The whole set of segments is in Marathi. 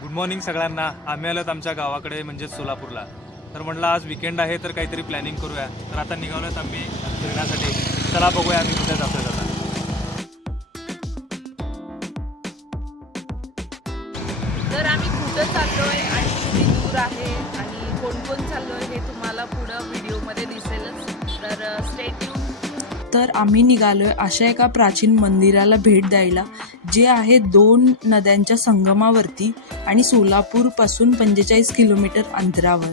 गुड मॉर्निंग सगळ्यांना. आम्ही आलोत आमच्या गावाकडे म्हणजे सोलापूरला. तर म्हटलं आज विकेंड आहे तर काहीतरी प्लॅनिंग करूया. तर आता निघालोत आम्ही फिरण्यासाठी. चला बघूया आम्ही कुठे जातोय आता. तर आम्ही कुठं चाललोय आणि किती दूर आहे आणि कोण कोण चाललोय हे तुम्हाला पुढं व्हिडिओमध्ये दिसेलच. तर स्टेट तर आम्ही निघालोय अशा एका प्राचीन मंदिराला भेट द्यायला. जे आहे दोन नद्यांच्या संगमावरती आणि सोलापूरपासून पंचेचाळीस किलोमीटर अंतरावर.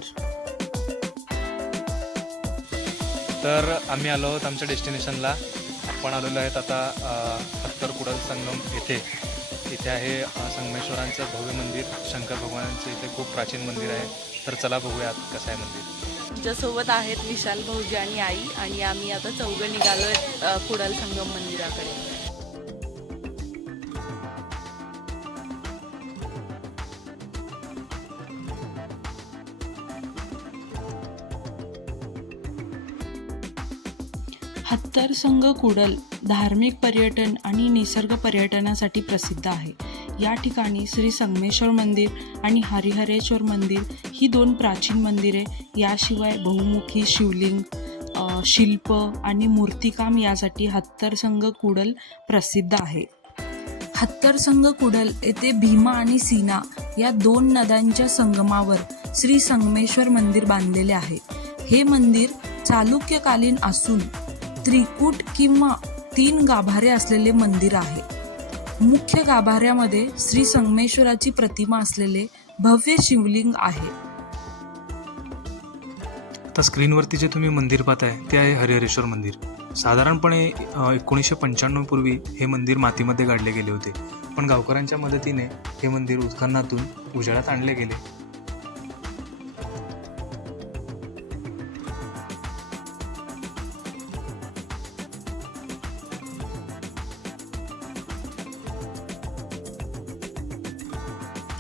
तर आम्ही आलो आहोत आमच्या डेस्टिनेशनला. आपण आलेलो आहेत आता हत्तर कुडल संगम येथे. इथे आहे संगमेश्वरांचं भव्य मंदिर. शंकर भगवानांचं इथे खूप प्राचीन मंदिर आहे. तर चला बघूयात कसं आहे मंदिर. तुमच्यासोबत आहेत विशाल भाऊजी आणि आई. आणि आम्ही आता चौघं निघालोय अ, कुडाल संगम मंदिराकडे. हत्तरसंग कुडल धार्मिक पर्यटन आणि निसर्ग पर्यटनासाठी प्रसिद्ध आहे. या ठिकाणी श्री संगमेश्वर मंदिर आणि हरिहरेश्वर मंदिर ही दोन प्राचीन मंदिरे याशिवाय बहुमुखी शिवलिंग शिल्प आणि मूर्तिकाम यासाठी हत्तरसंग कुडल प्रसिद्ध आहे. हत्तरसंग कुडल येथे भीमा आणि सीना या दोन नद्यांच्या संगमावर श्री संगमेश्वर मंदिर बांधलेले आहे. हे मंदिर चालुक्यकालीन असून त्रिकूट किंवा तीन गाभारे असलेले मंदिर आहे. मुख्य गाभाऱ्यामध्ये श्री संगमेश्वराची प्रतिमा असलेले भव्य शिवलिंग आहे. आता स्क्रीनवरती जे तुम्ही मंदिर पाहताय ते आहे हरिहरेश्वर मंदिर. साधारणपणे एकोणीसशे पंच्याण्णव पूर्वी हे मंदिर मातीमध्ये गाडले गेले होते. पण गावकऱ्यांच्या मदतीने हे मंदिर उत्खननातून उजाळ्यात आणले गेले.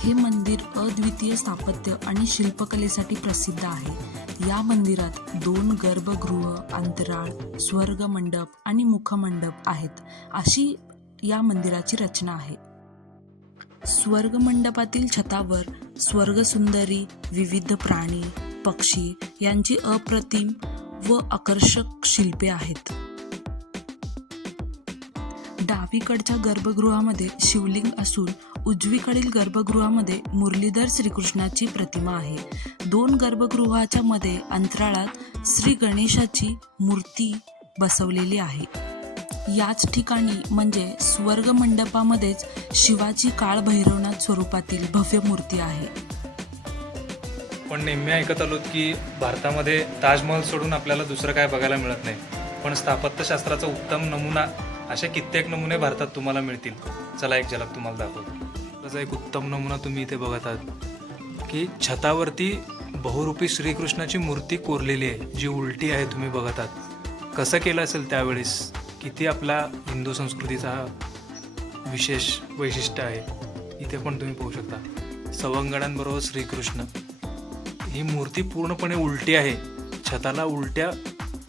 हे मंदिर अद्वितीय स्थापत्य आणि शिल्पकलेसाठी प्रसिद्ध आहे. या मंदिरात दोन गर्भगृह अंतराळ स्वर्ग मंडप आणि मुखमंडप आहेत अशी या मंदिराची रचना आहे. स्वर्ग मंडपातील छतावर स्वर्गसुंदरी विविध प्राणी पक्षी यांची अप्रतिम व आकर्षक शिल्पे आहेत. डावीकडच्या गर्भगृहामध्ये शिवलिंग असून उजवीकडील गर्भगृहामध्ये मुरलीधर श्रीकृष्णाची प्रतिमा आहे. दोन गर्भगृहाच्या मध्ये अंतराळात श्री गणेशाची मूर्ती बसवलेली आहे. याच ठिकाणी म्हणजे स्वर्ग मंडपामध्येच शिवाची काळ भैरवनाथ स्वरूपातील भव्य मूर्ती आहे. पण नेहमी ऐकत आलो की भारतामध्ये ताजमहल सोडून आपल्याला दुसरं काय बघायला मिळत नाही. पण स्थापत्यशास्त्राचा उत्तम नमुना अशा कित्येक नमुने भारतात तुम्हाला मिळतील. चला एक झलक तुम्हाला दाखवतो त्याचा एक उत्तम नमुना तुम्ही इथे बघत आहात. की छतावरती बहुरूपी श्रीकृष्णाची मूर्ती कोरलेली आहे जी उलटी आहे तुम्ही बघत आहात. कसं केलं असेल त्यावेळेस? किती आपला हिंदू संस्कृतीचा हा विशेष वैशिष्ट्य आहे? इथे पण तुम्ही पाहू शकता. सवंगड्यांबरोबर श्रीकृष्ण. ही मूर्ती पूर्णपणे उलटी आहे. छताला उलट्या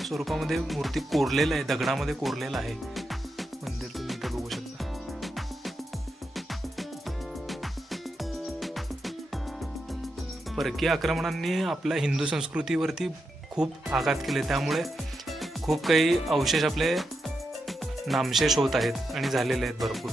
स्वरूपामध्ये मूर्ती कोरलेलं आहे दगडामध्ये कोरलेलं आहे. मंदिर तुम्ही इथं बघू शकता. परकीय आक्रमणांनी आपल्या हिंदू संस्कृतीवरती खूप आघात केले. त्यामुळे खूप काही अवशेष आपले नामशेष होत आहेत आणि झालेले आहेत भरपूर.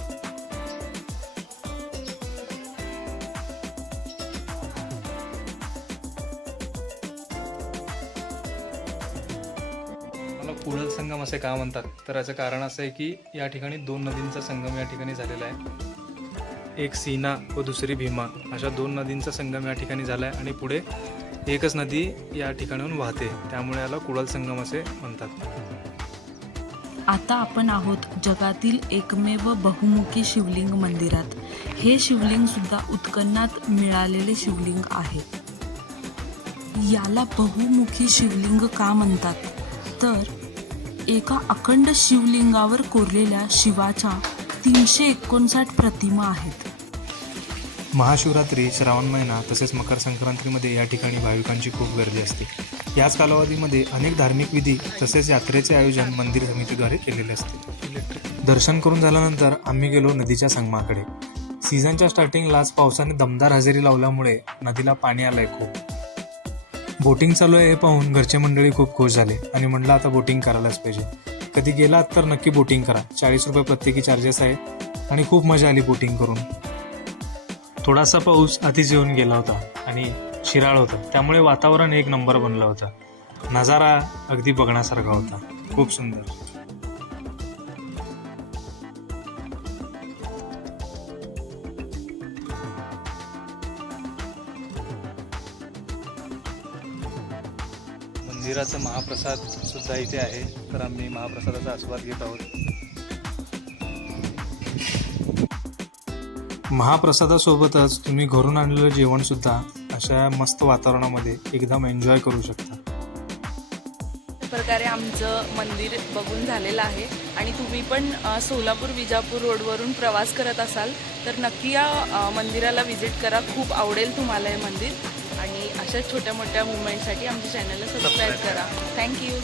मला कुडल संगम असे का म्हणतात? तर याचं कारण असं आहे की या ठिकाणी दोन नदींचा संगम या ठिकाणी झालेला आहे. एक सीना व दुसरी भीमा. अशा दोन नदींचा संगम या ठिकाणी झाला आहे आणि पुढे एकच नदी या ठिकाणाहून वाहते. त्यामुळे याला कुडल संगम असे म्हणतात. आता आपण आहोत जगातील एकमेव बहुमुखी शिवलिंग मंदिरात. हे शिवलिंग सुद्धा उत्खननात मिळालेले शिवलिंग आहे. याला बहुमुखी शिवलिंग का म्हणतात? तर एका अखंड शिवलिंगावर कोरलेल्या शिवाच्या तीनशे एकोणसाठ प्रतिमा आहेत. महाशिवरात्री श्रावण महिना तसेच मकर संक्रांतीमध्ये या ठिकाणी भाविकांची खूप गर्दी असते. याच कालावधीमध्ये अनेक धार्मिक विधी तसेच यात्रेचे आयोजन मंदिर समितीद्वारे केलेले असते. दर्शन करून झाल्यानंतर आम्ही गेलो नदीच्या संगमाकडे. सीझनच्या स्टार्टिंगलाच पावसाने दमदार हजेरी लावल्यामुळे नदीला पाणी आलंय खूप. बोटिंग चालू आहे हे पाहून घरचे मंडळी खूप खुश झाले. आणि म्हणलं आता बोटिंग करायलाच पाहिजे. कधी गेलात तर नक्की बोटिंग करा. चाळीस रुपये प्रत्येकी चार्जेस आहे आणि खूप मजा आली बोटिंग करून. थोडासा पाऊस आधीच येऊन गेला होता आणि शिराळ होतं. त्यामुळे वातावरण एक नंबर बनलं होतं. नजारा अगदी बघण्यासारखा होता. खूप सुंदर. मंदिराचा महाप्रसाद सुद्धा इथे आहे. तर आम्ही महाप्रसादाचा आस्वाद घेत आहोत. महाप्रसादासोबतच तुम्ही घरून आणलेलं जेवण सुद्धा अशा मस्त वातावरणामध्ये एकदम एन्जॉय करू शकता. प्रकारे आमचं मंदिर बघून झालेलं आहे. आणि तुम्ही पण सोलापूर विजापूर रोडवरून प्रवास करत असाल तर नक्की या मंदिराला व्हिजिट करा. खूप आवडेल तुम्हाला हे मंदिर. आणि अशा छोट्या मोठ्या मुवमेंटसाठी आमच्या चॅनलला सबस्क्राईब करा. थँक्यू